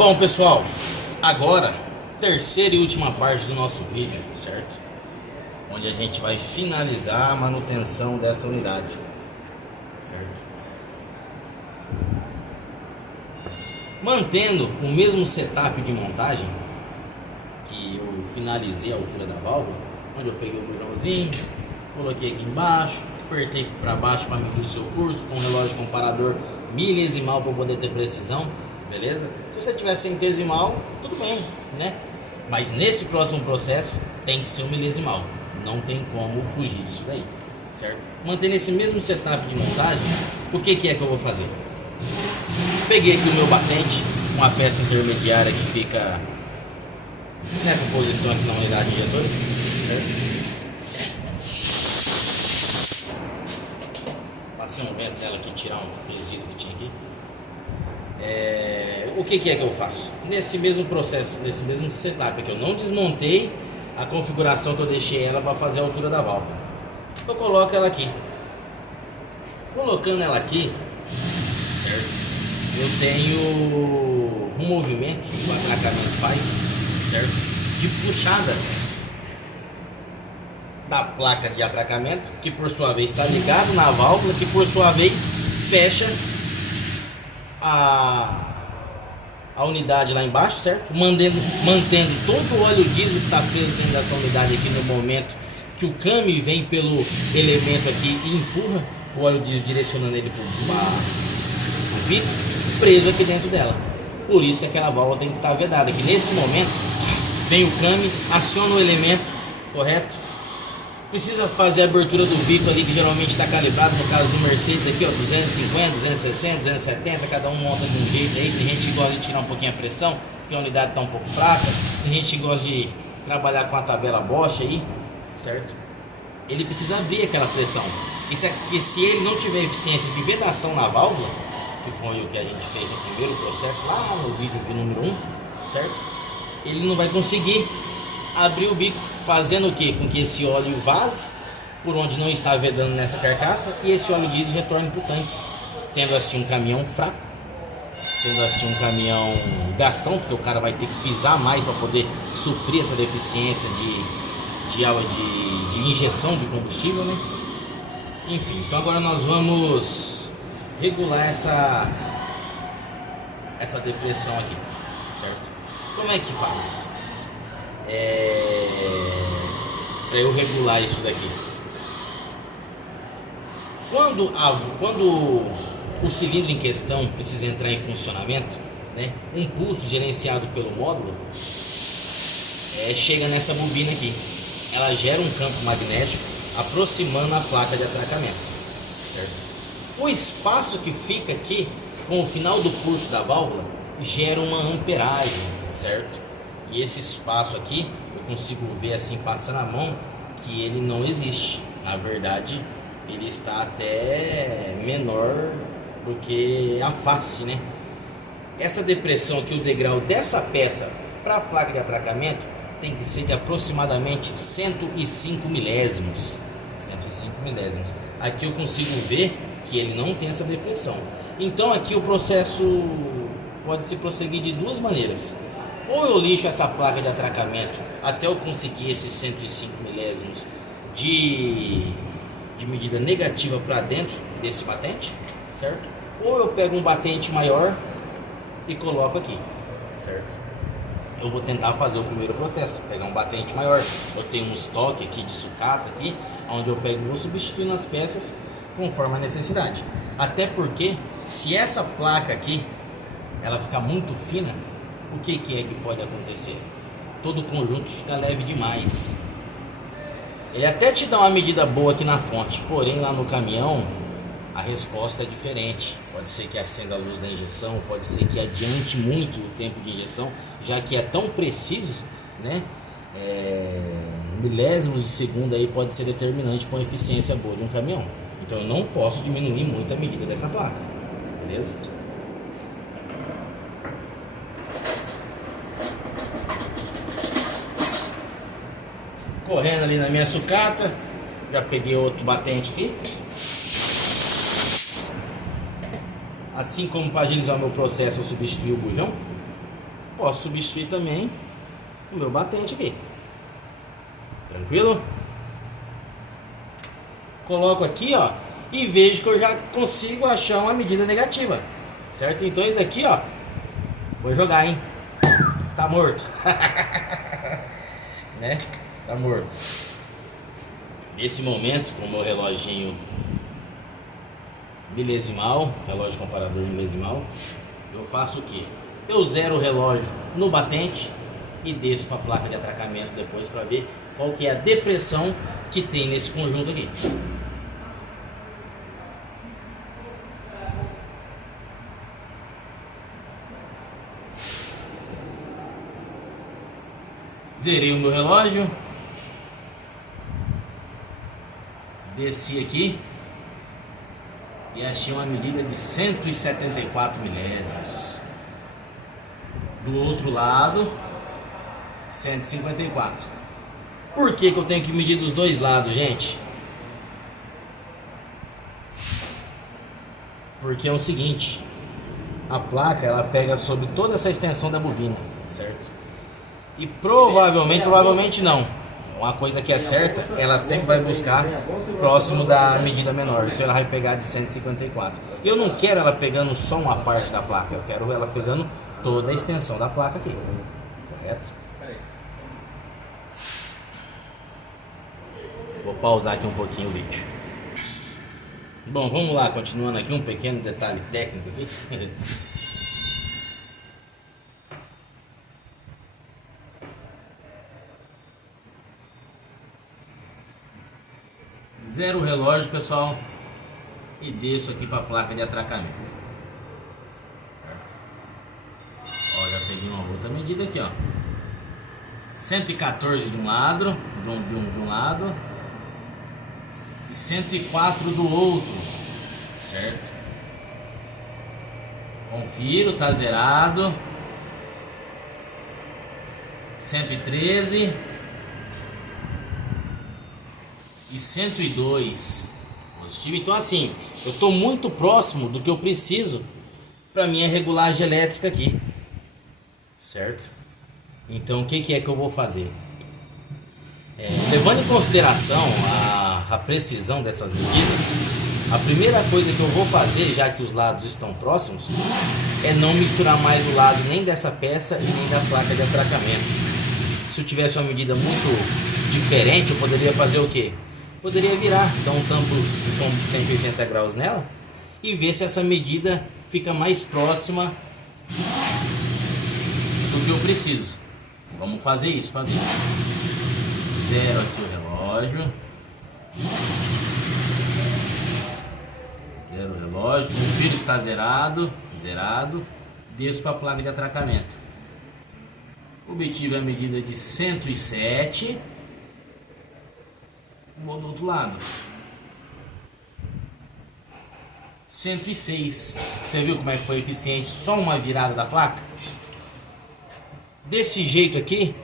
Bom, pessoal, agora terceira e última parte do nosso vídeo, certo? Onde a gente vai finalizar a manutenção dessa unidade, certo? Mantendo o mesmo setup de montagem que eu finalizei a altura da válvula, onde eu peguei o bujãozinho, coloquei aqui embaixo, apertei para baixo para medir o seu curso com um relógio comparador milesimal para poder ter precisão, beleza? Se você tiver centesimal, tudo bem, né? Mas nesse próximo processo tem que ser um milesimal, não tem como fugir disso daí, certo? Mantendo esse mesmo setup de montagem, o que é que eu vou fazer? Peguei aqui o meu batente, uma peça intermediária que fica nessa posição aqui na unidade injetor, certo? Passei um vento nela aqui, tirar um resíduo que tinha aqui. O que é que eu faço? Nesse mesmo processo, nesse mesmo setup aqui, eu não desmontei a configuração que eu deixei ela para fazer a altura da válvula. Eu coloco ela aqui. Colocando ela aqui, certo? Eu tenho um movimento que o atracamento faz, certo? De puxada da placa de atracamento, que por sua vez está ligado na válvula, que por sua vez fecha a unidade lá embaixo, certo? Mantendo todo o óleo diesel que está preso dentro dessa unidade aqui no momento que o câmbio vem pelo elemento aqui e empurra o óleo diesel, direcionando ele para o bico, preso aqui dentro dela. Por isso que aquela válvula tem que estar vedada, que nesse momento vem o câmbio, aciona o elemento, correto? Precisa fazer a abertura do bico ali, que geralmente está calibrado, no caso do Mercedes aqui, ó, 250, 260, 270, cada um monta de um jeito aí. Tem gente que gosta de tirar um pouquinho a pressão, porque a unidade está um pouco fraca. Tem gente que gosta de trabalhar com a tabela Bosch aí, certo? Ele precisa abrir aquela pressão. E se ele não tiver eficiência de vedação na válvula, que foi o que a gente fez no primeiro processo, lá no vídeo de número 1, certo? Ele não vai conseguir abrir o bico, fazendo o que? Com que esse óleo vaze por onde não está vedando nessa carcaça e esse óleo diesel retorne para o tanque, tendo assim um caminhão fraco, tendo assim um caminhão gastão, porque o cara vai ter que pisar mais para poder suprir essa deficiência de injeção de combustível, né? Enfim, então agora nós vamos regular essa depressão aqui, certo? Como é que faz? Para eu regular isso daqui. Quando o cilindro em questão precisa entrar em funcionamento, né, um pulso gerenciado pelo módulo chega nessa bobina aqui. Ela gera um campo magnético aproximando a placa de atracamento, certo? O espaço que fica aqui com o final do pulso da válvula gera uma amperagem, certo? E esse espaço aqui, eu consigo ver assim, passando a mão, que ele não existe. Na verdade, ele está até menor do que a face, né? Essa depressão aqui, o degrau dessa peça para a placa de atracamento, tem que ser de aproximadamente 105 milésimos. 105 milésimos. Aqui eu consigo ver que ele não tem essa depressão. Então aqui o processo pode se prosseguir de duas maneiras. Ou eu lixo essa placa de atracamento até eu conseguir esses 105 milésimos de medida negativa para dentro desse batente, certo? Ou eu pego um batente maior e coloco aqui, certo? Eu vou tentar fazer o primeiro processo, pegar um batente maior. Eu tenho um estoque aqui de sucata aqui, onde eu pego e vou substituindo as peças conforme a necessidade. Até porque se essa placa aqui ela ficar muito fina, o que é que pode acontecer? Todo o conjunto fica leve demais. Ele até te dá uma medida boa aqui na fonte, porém lá no caminhão a resposta é diferente. Pode ser que acenda a luz da injeção, pode ser que adiante muito o tempo de injeção, já que é tão preciso, né? Milésimos de segundo aí pode ser determinante para uma eficiência boa de um caminhão. Então eu não posso diminuir muito a medida dessa placa, beleza? Correndo ali na minha sucata, já peguei outro batente aqui. Assim como para agilizar o meu processo, eu substituí o bujão. posso substituir também o meu batente aqui. Tranquilo? Coloco aqui, ó, e vejo que eu já consigo achar uma medida negativa, certo? Então esse daqui, ó, vou jogar, hein? Tá morto. Né? Tá morto. Nesse momento, com o meu reloginho milesimal, relógio comparador milesimal, eu faço o que? Eu zero o relógio no batente e desço para a placa de atracamento depois para ver qual que é a depressão que tem nesse conjunto aqui. Zerei o meu relógio, desci aqui e achei uma medida de 174 milésimos. Do outro lado, 154. Por que eu tenho que medir dos dois lados, gente? Porque é o seguinte, a placa ela pega sobre toda essa extensão da bobina, certo? E provavelmente não. Uma coisa que é certa, ela sempre vai buscar próximo da medida menor. Então ela vai pegar de 154. Eu não quero ela pegando só uma parte da placa, eu quero ela pegando toda a extensão da placa aqui. Correto? Vou pausar aqui um pouquinho o vídeo. Bom, vamos lá, continuando aqui um pequeno detalhe técnico aqui. Zero o relógio, pessoal, e desço aqui para a placa de atracamento. Certo? Ó, já peguei uma outra medida aqui, ó. 114 de um lado, de um lado e 104 do outro, certo? Confiro, tá zerado. 113 e 102 positivo. Então assim, eu estou muito próximo do que eu preciso para minha regulagem elétrica aqui, certo? Então o que é que eu vou fazer? Levando em consideração a precisão dessas medidas, a primeira coisa que eu vou fazer, já que os lados estão próximos, é não misturar mais o lado nem dessa peça e nem da placa de atracamento. Se eu tivesse uma medida muito diferente, eu poderia fazer o quê? Poderia virar, então um tampo de 180 graus nela e ver se essa medida fica mais próxima do que eu preciso. Vamos fazer isso, Zero aqui o relógio. Zero o relógio, confiro se está zerado. Desço para a placa de atracamento. Obtive a medida de 107. Vou do outro lado. 106. Você viu como é que foi eficiente? Só uma virada da placa. Desse jeito aqui,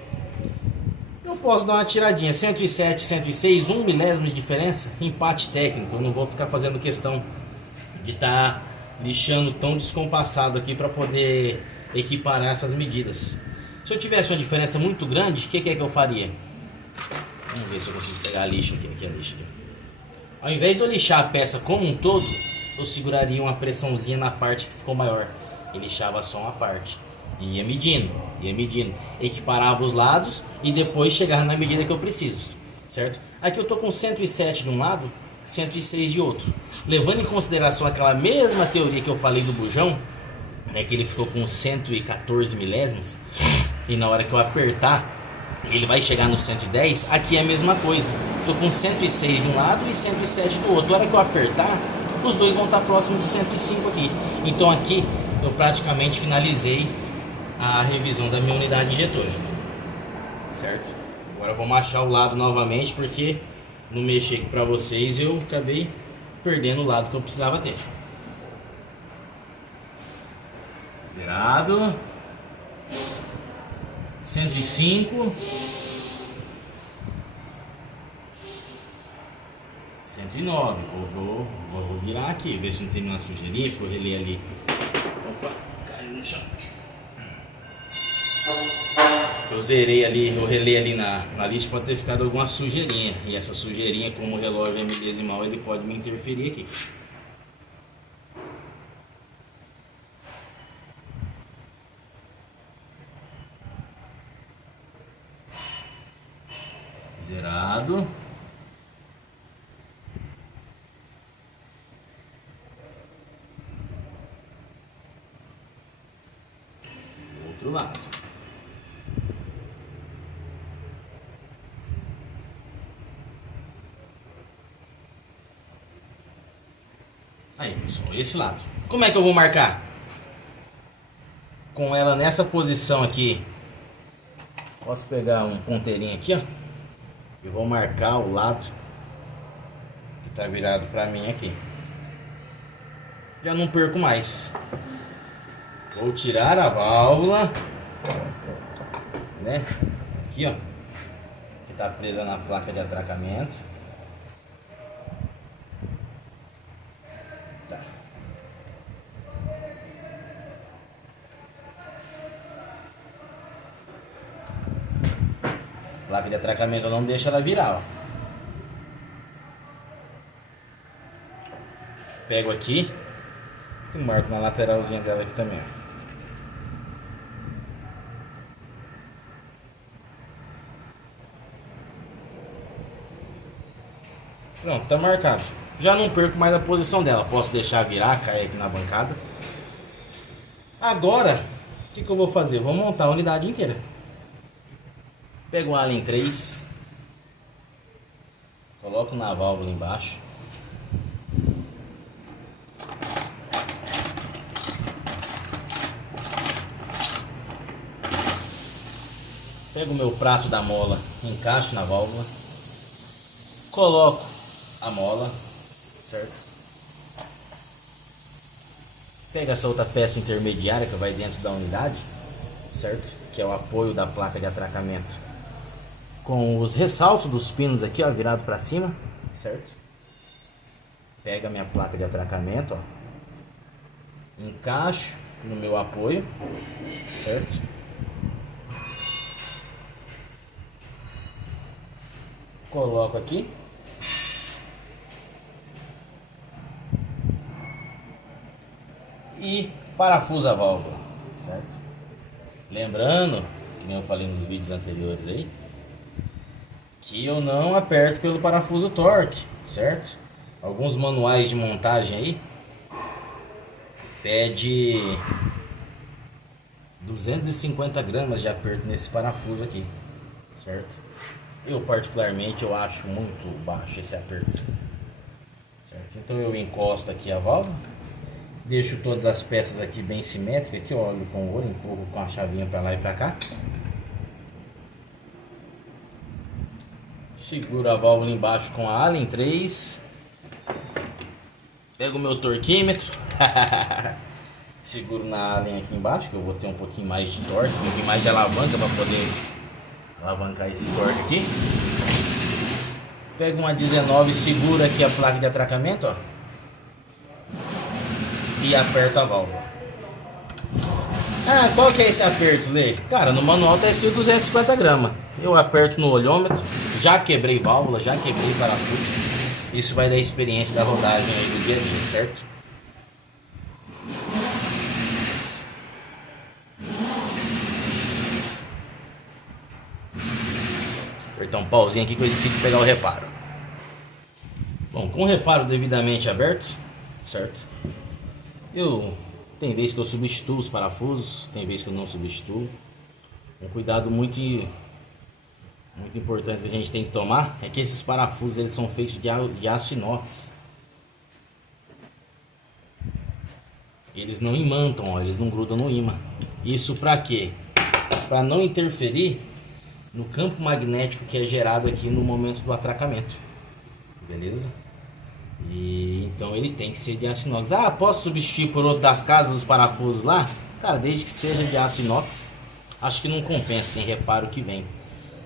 eu posso dar uma tiradinha. 107, 106, 1 milésimo de diferença. Empate técnico. Eu não vou ficar fazendo questão de estar lixando tão descompassado aqui para poder equiparar essas medidas. Se eu tivesse uma diferença muito grande, o que é que eu faria? Vamos ver se eu consigo pegar a lixa aqui. Aqui a lixa aqui. Ao invés de eu lixar a peça como um todo, eu seguraria uma pressãozinha na parte que ficou maior e lixava só uma parte. Ia medindo, equiparava os lados e depois chegava na medida que eu preciso, certo? Aqui eu tô com 107 de um lado, 106 de outro. Levando em consideração aquela mesma teoria que eu falei do bujão, né, que ele ficou com 114 milésimos, e na hora que eu apertar, ele vai chegar no 110, aqui é a mesma coisa. Tô com 106 de um lado e 107 do outro. Na hora que eu apertar, os dois vão estar próximos de 105 aqui. Então aqui eu praticamente finalizei a revisão da minha unidade injetora, certo? Agora vamos achar o lado novamente, porque no mexer aqui para vocês eu acabei perdendo o lado que eu precisava ter. Zerado. 105. 109. Vou virar aqui, ver se não tem nenhuma sujeirinha, porque eu relei ali. Opa, caiu no chão. Eu zerei ali, eu relei ali na lista, pode ter ficado alguma sujeirinha. E essa sujeirinha, como o relógio é milesimal, ele pode me interferir aqui. Zerado. Outro lado. Aí, pessoal, esse lado. Como é que eu vou marcar? Com ela nessa posição aqui. Posso pegar um ponteirinho aqui, ó. E vou marcar o lado que tá virado pra mim aqui. Já não perco mais. Vou tirar a válvula, né? Aqui, ó, que tá presa na placa de atracamento. Tá. Placa de atracamento não deixa ela virar, ó. Pego aqui e marco na lateralzinha dela aqui também, ó. Pronto, tá marcado. Já não perco mais a posição dela. Posso deixar virar, cair aqui na bancada. Agora, o que eu vou fazer? Vou montar a unidade inteira. Pego um Allen 3. Coloco na válvula embaixo. Pego o meu prato da mola, encaixo na válvula. Coloco a mola, certo? Pega essa outra peça intermediária que vai dentro da unidade, certo? Que é o apoio da placa de atracamento com os ressaltos dos pinos aqui, ó, virado para cima, certo? Pega a minha placa de atracamento, ó, encaixo no meu apoio, certo? Coloco aqui. E parafuso a válvula, certo? Lembrando, que nem eu falei nos vídeos anteriores aí, que eu não aperto pelo parafuso torque, certo? Alguns manuais de montagem aí pede 250 gramas de aperto nesse parafuso aqui, certo? Eu particularmente eu acho muito baixo esse aperto, certo? Então eu encosto aqui a válvula. Deixo todas as peças aqui bem simétricas, aqui, olho com o olho, empurro com a chavinha para lá e para cá. Seguro a válvula embaixo com a Allen 3. Pego o meu torquímetro. Seguro na Allen aqui embaixo, que eu vou ter um pouquinho mais de torque, um pouquinho mais de alavanca para poder alavancar esse torque aqui. Pego uma 19, seguro aqui a placa de atracamento, ó. E aperto a válvula. Ah, qual que é esse aperto, Lê? Cara, no manual tá escrito 250 gramas. Eu aperto no olhômetro. Já quebrei válvula, já quebrei parafuso. Isso vai dar experiência da rodagem aí do dia a dia, certo? Apertar um pauzinho aqui que eu esqueci de pegar o reparo. Bom, com o reparo devidamente aberto, certo? Tem vez que eu substituo os parafusos, tem vez que eu não substituo. Um cuidado muito importante que a gente tem que tomar é que esses parafusos eles são feitos de aço inox. Eles não imantam, ó, eles não grudam no ímã. Isso para quê? Para não interferir no campo magnético que é gerado aqui no momento do atracamento. Beleza? E então ele tem que ser de aço inox. Ah, posso substituir por outro das casas dos parafusos lá? Cara, desde que seja de aço inox, acho que não compensa, tem reparo que vem,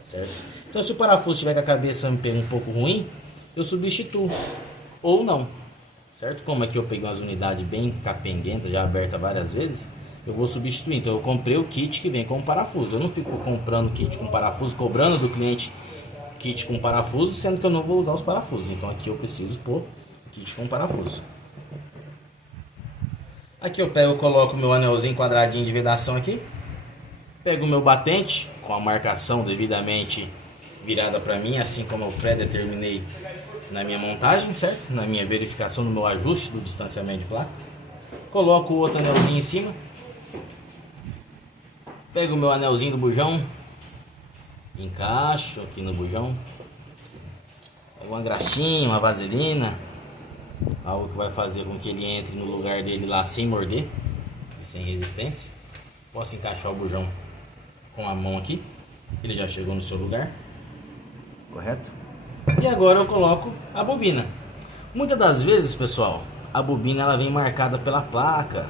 certo? Então se o parafuso tiver com a cabeça um pouco ruim, eu substituo ou não, certo? Como aqui eu peguei umas unidades bem capenguentas, já aberta várias vezes, eu vou substituir. Então eu comprei o kit que vem com parafuso. Eu não fico comprando kit com parafuso, cobrando do cliente kit com parafuso, sendo que eu não vou usar os parafusos. Então aqui eu preciso pôr kit com parafuso. Aqui eu pego, coloco meu anelzinho quadradinho de vedação aqui. Pego o meu batente com a marcação devidamente virada para mim, assim como eu pré-determinei na minha montagem, certo? Na minha verificação do meu ajuste do distanciamento de placa. Coloco o outro anelzinho em cima. Pego o meu anelzinho do bujão. Encaixo aqui no bujão. Pego uma graxinha, uma vaselina. Algo que vai fazer com que ele entre no lugar dele lá sem morder e sem resistência. Posso encaixar o bujão com a mão aqui. Ele já chegou no seu lugar. Correto? E agora eu coloco a bobina. Muitas das vezes, pessoal, a bobina ela vem marcada pela placa,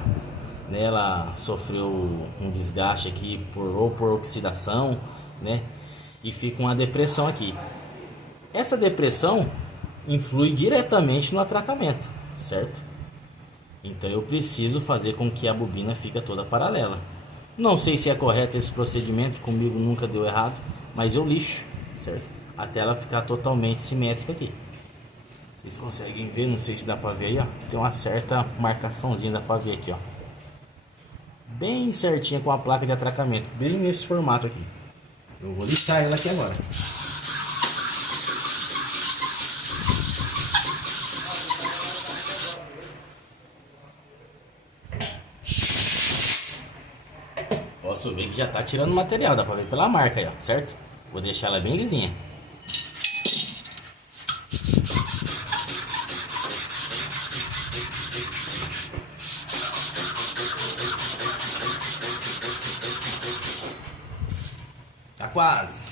né? Ela sofreu um desgaste aqui por oxidação, né? E fica uma depressão aqui. Essa depressão influi diretamente no atracamento, certo? Então eu preciso fazer com que a bobina fique toda paralela. Não sei se é correto esse procedimento, comigo nunca deu errado, mas eu lixo, certo? Até ela ficar totalmente simétrica aqui. Vocês conseguem ver, não sei se dá pra ver aí, ó. Tem uma certa marcaçãozinha, dá pra ver aqui, ó. Bem certinha com a placa de atracamento, bem nesse formato aqui. Eu vou lixar ela aqui agora. Posso ver que já tá tirando material, dá pra ver pela marca aí, ó, certo? Vou deixar ela bem lisinha. Tá quase.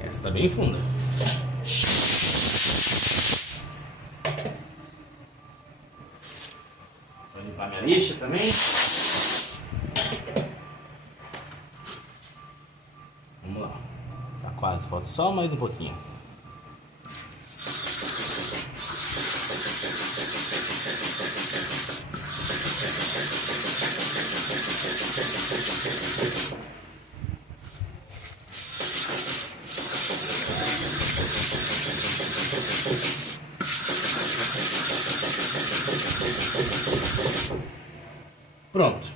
Essa tá bem funda. Vou limpar minha lixa também. Vamos lá. Tá quase, falta só mais um pouquinho. Pronto.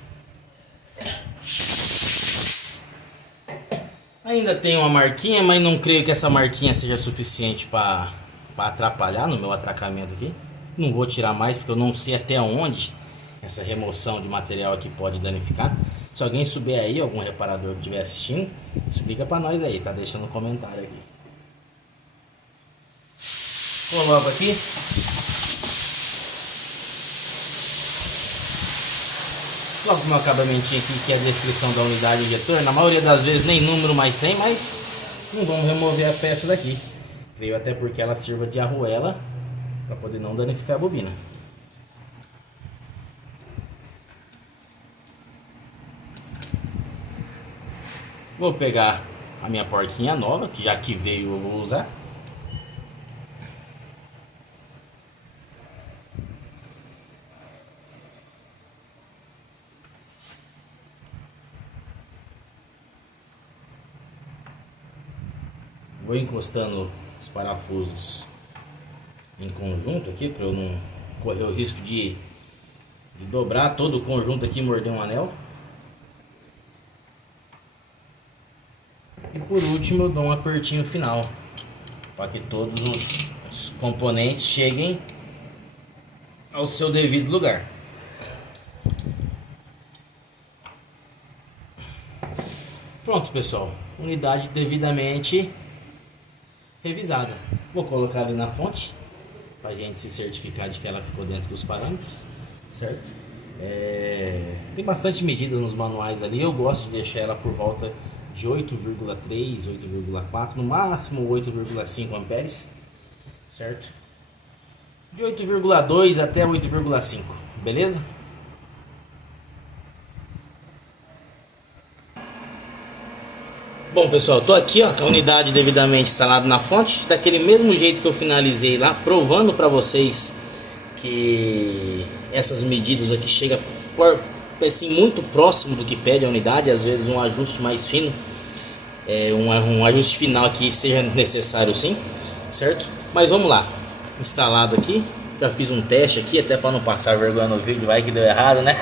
Ainda tem uma marquinha, mas não creio que essa marquinha seja suficiente para atrapalhar no meu atracamento aqui. Não vou tirar mais porque eu não sei até onde essa remoção de material aqui pode danificar. Se alguém souber aí, algum reparador que estiver assistindo, explica para nós aí, tá deixando um comentário aqui. Coloco aqui. Coloco meu acabamentinho aqui, que é a descrição da unidade injetor. Na maioria das vezes nem número mais tem, mas não vamos remover a peça daqui. Creio até porque ela sirva de arruela para poder não danificar a bobina. Vou pegar a minha porquinha nova, que já que veio eu vou usar. Vou encostando os parafusos em conjunto aqui, para eu não correr o risco de dobrar todo o conjunto aqui e morder um anel. E por último eu dou um apertinho final, para que todos os componentes cheguem ao seu devido lugar. Pronto, pessoal, unidade devidamente revisada. Vou colocar ali na fonte para a gente se certificar de que ela ficou dentro dos parâmetros, certo? Tem bastante medida nos manuais ali. Eu gosto de deixar ela por volta de 8,3, 8,4, no máximo 8,5 amperes, certo? De 8,2 até 8,5, beleza? Bom, pessoal, tô aqui, ó, com a unidade devidamente instalada na fonte, daquele mesmo jeito que eu finalizei lá, provando para vocês que essas medidas aqui chegam assim, muito próximo do que pede a unidade. Às vezes um ajuste mais fino, um ajuste final aqui seja necessário, sim, certo? Mas vamos lá, instalado aqui, já fiz um teste aqui até para não passar vergonha no vídeo, vai que deu errado, né?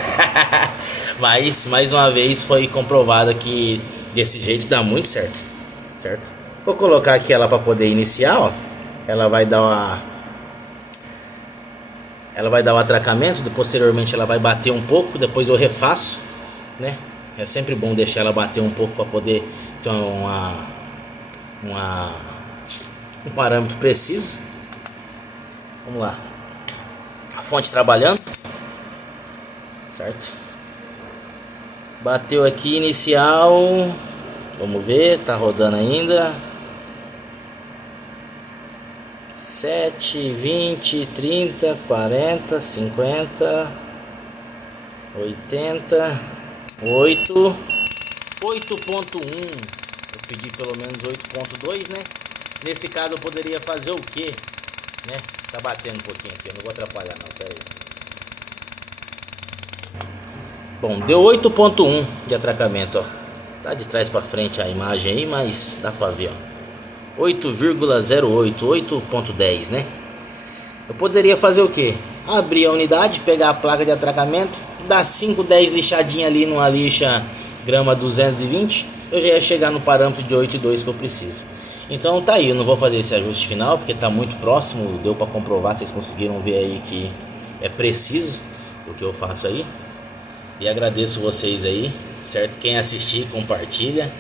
Mas mais uma vez foi comprovado que desse jeito dá muito certo, certo? Vou colocar aqui ela para poder iniciar, ó. Ela vai dar o atracamento, posteriormente ela vai bater um pouco, depois eu refaço, né? É sempre bom deixar ela bater um pouco para poder ter um parâmetro preciso. Vamos lá, a fonte trabalhando, certo? Bateu aqui inicial, vamos ver, tá rodando ainda. 7, 20, 30, 40, 50, 80, 8, 8.1. Eu pedi pelo menos 8.2, né? Nesse caso eu poderia fazer o que, né? Tá batendo um pouquinho aqui, eu não vou atrapalhar não, pera aí. Bom, deu 8.1 de atracamento, ó. Tá de trás para frente a imagem aí, mas dá para ver, ó. 8,08, 8.10, né? Eu poderia fazer o que? Abrir a unidade, pegar a placa de atracamento, dar 5, 10 lixadinhas ali numa lixa grama 220, eu já ia chegar no parâmetro de 8,2 que eu preciso. Então tá aí, eu não vou fazer esse ajuste final porque tá muito próximo, deu para comprovar, vocês conseguiram ver aí que é preciso o que eu faço aí. E agradeço vocês aí, certo? Quem assistir, compartilha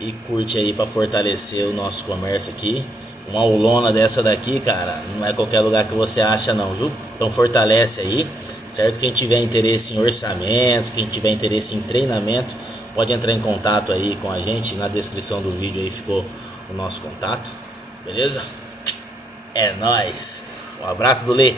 e curte aí para fortalecer o nosso comércio aqui. Uma aulona dessa daqui, cara, não é qualquer lugar que você acha não, viu? Então fortalece aí, certo? Quem tiver interesse em orçamento, quem tiver interesse em treinamento, pode entrar em contato aí com a gente. Na descrição do vídeo aí ficou o nosso contato, beleza? É nóis! Um abraço do Lê!